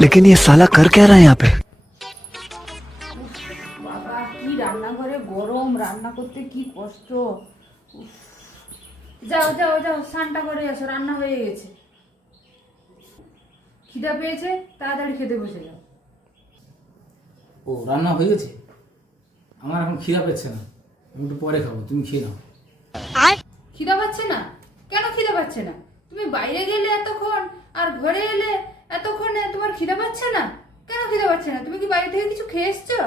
लेकिन ये साला कर क्या रहा है यहाँ पे। বাবা কি রান্নাঘরে গরম, রান্না করতে কি কষ্ট। উফ, যাও যাও যাও স্নানটা করে এসো, রান্না হয়ে গেছে। খিদা পেয়েছে, তাড়াতাড়ি খেতে বসে যাও। ও রান্না হয়ে গেছে? আমার এখন খিদা পেচ্ছে না, আমি একটু পরে খাবো, তুমি খেয়ে নাও। খিদা পাচ্ছে না? কেন খিদা পাচ্ছে না? তুমি বাইরে গেলে এতক্ষণ আর ঘরে এলে এতক্ষণে, তোমার খিদা পাচ্ছে না? কেন খিদা পাচ্ছে না? তুমি কি বাইরে থেকে কিছু খেয়ে এসছো?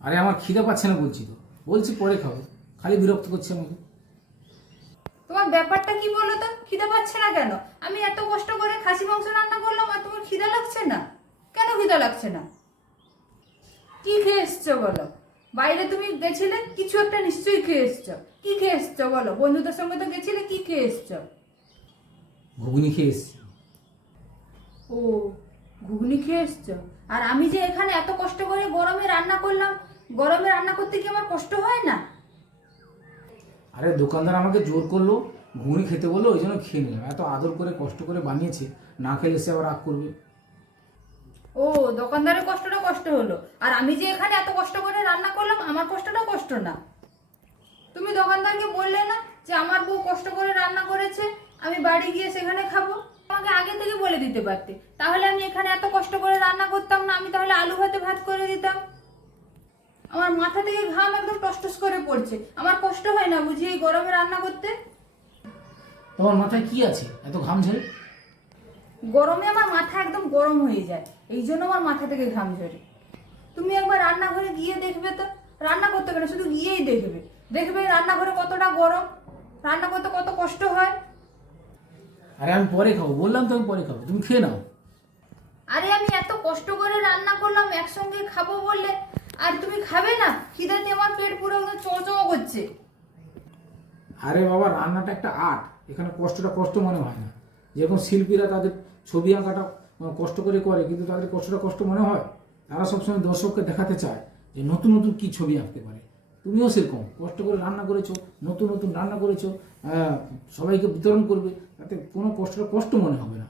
আরে আমার খিদা পাচ্ছে না বলছি তো, বলছি পরে খাবো, খালি বিরক্ত করছে আমাকে। তোমার ব্যাপারটা কি বলো তো? খিদা পাচ্ছে না কেন? আমি এত কষ্ট করে খাসি মাংস রান্না করলাম আর তোমার খিদা লাগছে না? কেন খিদা লাগছে না? কি খেয়ে এসছো বলো? বাইরে তুমি গেছিলে, কিছু একটা নিশ্চয়ই খেয়ে এসছো। কি খেয়ে এসছো বলো? বন্ধুদের সঙ্গে তো গেছিলে, কি খেয়ে এসছো? ঘুগনি খেয়ে এসছি। ও, ঘুগনি খেয়ে এসছো। আর আমি যে এখানে এত কষ্ট করে গরমে রান্না করলাম, গরমে রান্না করতে কি আমার কষ্ট হয় না? আরে দোকানদার আমাকে জোর করলো, ঘুগনি খেতে বললো, ওই জন্য খেয়ে নিলাম। এত আদর করে কষ্ট করে বানিয়েছে, না খেলে সে আবার রাগ করবে। ও, দোকানদারের কষ্টটা কষ্ট হলো, আর আমি যে এখানে এত কষ্ট করে রান্না করলাম, আমার কষ্টটা কষ্ট না? তুমি দোকানদারকে বললে না যে আমার বউ কষ্ট করে রান্না করেছে, আমি বাড়ি গিয়ে সেখানে খাবো? আমাকে আগে থেকে বলে দিতে পারতে, তাহলে আমি এখানে এত কষ্ট করে রান্না করতাম না, আমি তাহলে আলু ভাতে ভাত করে দিতাম। আমার মাথা থেকে ঘাম একদম টসটস করে পড়ছে, আমার কষ্ট হয় না বুঝি এই গরমে রান্না করতে? তোমার মাথায় কি আছে এত ঘাম ঝরে? গরমে আমার মাথা একদম গরম হয়ে যায়, এই জন্য আমার মাথা থেকে ঘাম ঝরে। তুমি একবার রান্নাঘরে গিয়ে দেখবে তো, রান্না করতে পারে শুধু গিয়েই দেখবে, দেখবে রান্নাঘরে কতটা গরম, রান্না করতে কত কষ্ট হয়। আরে আমি পরে খাবো, বললাম তো আমি পরে খাবো, তুমি খেয়ে নাও। আরে আমি এত কষ্ট করে রান্না করলাম একসঙ্গে খাবো বললে, আর তুমি খাবে না? খিদাতে আমার পেট পুরো চো করছে। আরে বাবা, রান্নাটা একটা আর্ট, এখানে কষ্টটা কষ্ট মনে হয় না। যেরকম শিল্পীরা তাদের ছবি আঁকাটা কষ্ট করে করে, কিন্তু তাদের কষ্টটা কষ্ট মনে হয়। তারা সবসময় দর্শককে দেখাতে চায় যে নতুন নতুন কী ছবি আঁকতে পারে। তুমিও সেরকম কষ্ট করে রান্না করেছো, নতুন নতুন রান্না করেছো, সবাইকে বিতরণ করবে, তাতে কোনো কষ্টটা কষ্ট মনে হবে না।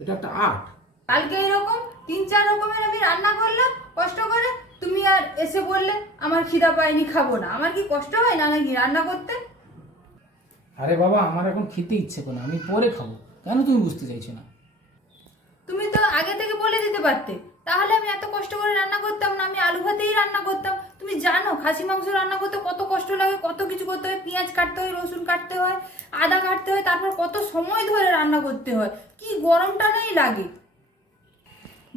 এটা একটা আর্ট। কালকে এরকম 3-4 রকমের আমি রান্না করলাম কষ্ট করে, তুমি আর এসে বললে আমার খিদা পায়নি, খাবো না। আমার কি কষ্ট হয় না নাকি রান্না করতে? আরে বাবা, আমার এখন খেতে ইচ্ছে করে না, আমি পরে খাবো। কেন তুমি বুঝতে চাইছো না? তুমি তো আগে থেকে বলে দিতে পারতে, তাহলে আমি এত কষ্ট করে রান্না করতাম না, আমি আলু ভাতেই রান্না করতাম। তুমি জানো খাসি মাংস রান্না করতে কত কষ্ট লাগে, কত কিছু করতে হয়, পেঁয়াজ কাটতে হয়, রসুন কাটতে হয়, আদা কাটতে হয়, তারপর কত সময় ধরে রান্না করতে হয়, কি গরমটা নেই লাগে।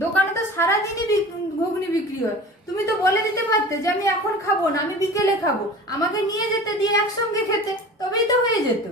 দোকানে তো সারাদিনই ঘুগনি বিক্রি হয়, তুমি তো বলে দিতে পারতে যে আমি এখন খাবো না, আমি বিকেলে খাবো, আমাকে নিয়ে যেতে দিয়ে একসঙ্গে খেতে, তবেই তো হয়ে যেত।